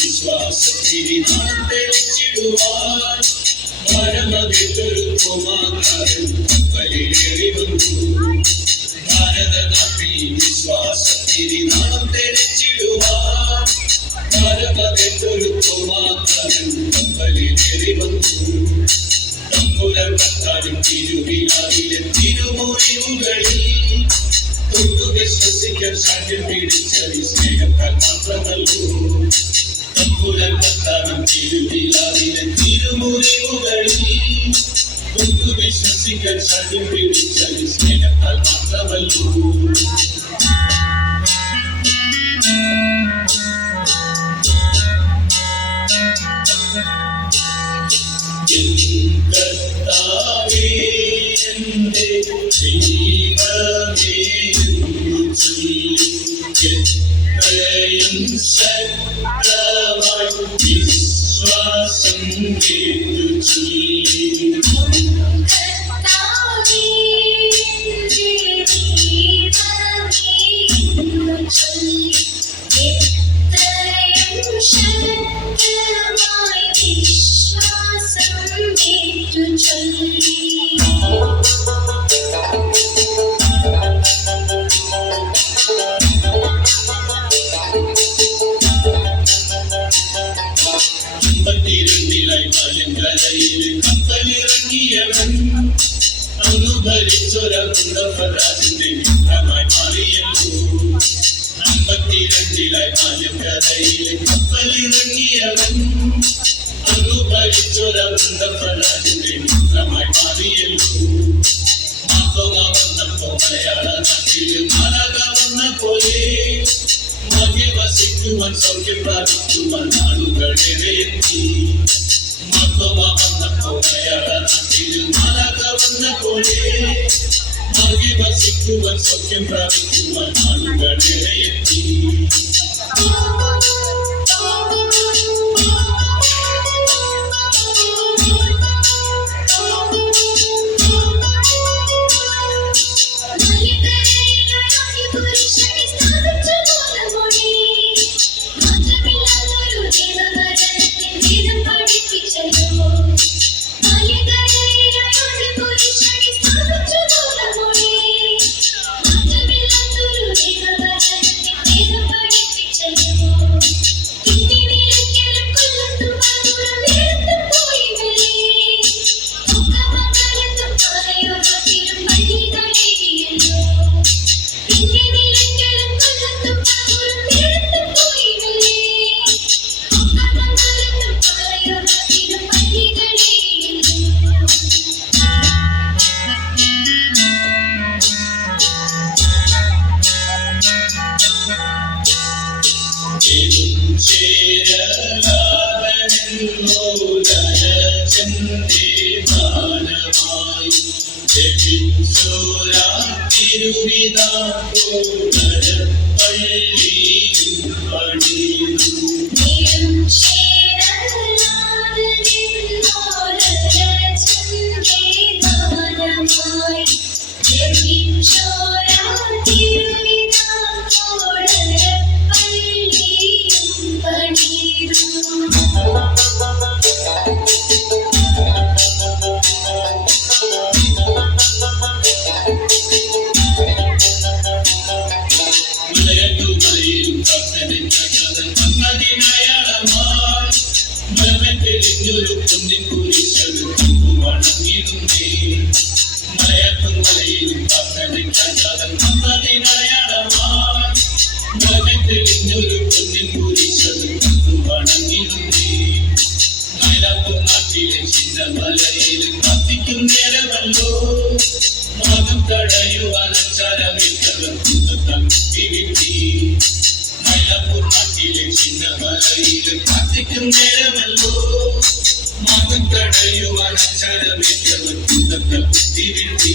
വിശ്വാസത്തിരി നാം തെളിച്ചിടുവാൻ ഭാരമതിട്ടൊരു തോമാക്കാരൻ കപ്പലിലേറി വന്നു. ഭാരതനാട്ടിൽ വിശ്വാസത്തിരി നാം തെളിച്ചിടുവാൻ ഭാരമതിട്ടൊരു തോമാക്കാരൻ കപ്പലിലേറി വന്നു. തമ്പുരാൻ കർത്താവിൻ തിരുവിലാവിലെ തിരുമുറിവുകളിൽ തൊട്ടു വിശ്വസിക്കാൻ സാധ്യം പിടിച്ചത് സ്നേഹത്താൽ മാത്രമല്ലോ. തമ്പുരാൻ കർത്താവിൻ തിരുവിലാവിലെ തിരുമുറിവുകളിൽ തൊട്ടു വിശ്വസിക്കാൻ സാധ്യം പിടിച്ചത് സ്നേഹത്താൽ മാത്രമല്ലോ. കർത്താവേ എന്റെ ദൈവമേ എത്രയും ശക്തമായി വിശ്വാസം കേട്ടു ചൊല്ലി. കപ്പലിറങ്ങിയവൻ അന്നു ഭരിച്ചൊരാജിന്റെ മിത്രമായി മാറിയല്ലോ. 52 മാലങ്കരയിലെ കപ്പലിറങ്ങിയവൻ അന്നു ഭരിച്ചൊരാജിന്റെ മിത്രമായി മാറിയല്ലോ. മാതോക വന്നപ്പോ മലയാള നാട്ടില് മാലാക വന്ന പോലെ മകെ വസിക്കുവാൻ സൗഖ്യം പ്രാപിക്കുവാൻ നാളുകളേറെ എത്തി. മാതോക വന്നപ്പോ മലയാള നാട്ടില് മാലാക വന്ന പോലെ മകെ വസിക്കുവാൻ സൗഖ്യം പ്രാപിക്കുവാൻ നാളുകളേറെ എത്തി. മതം തടയുവാൻ അക്ഷരമേറ്റവർ കുന്തത്ത കുത്തി വീഴ്ത്തി.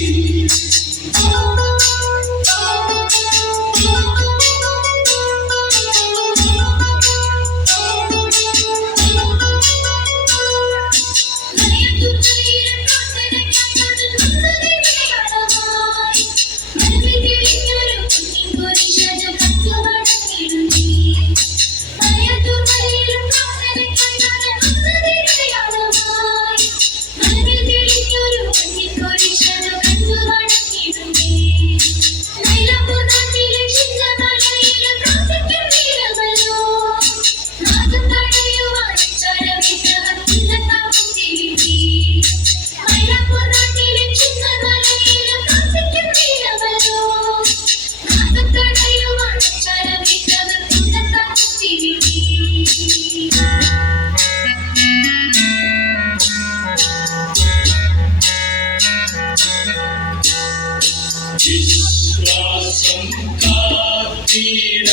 വിശ്വാസം കാത്തിട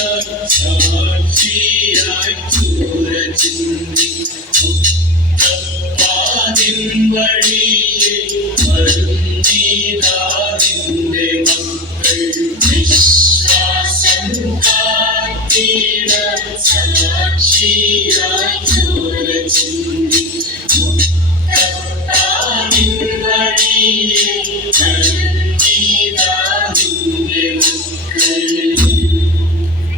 സാക്ഷിയായി ചോര ചിന്തി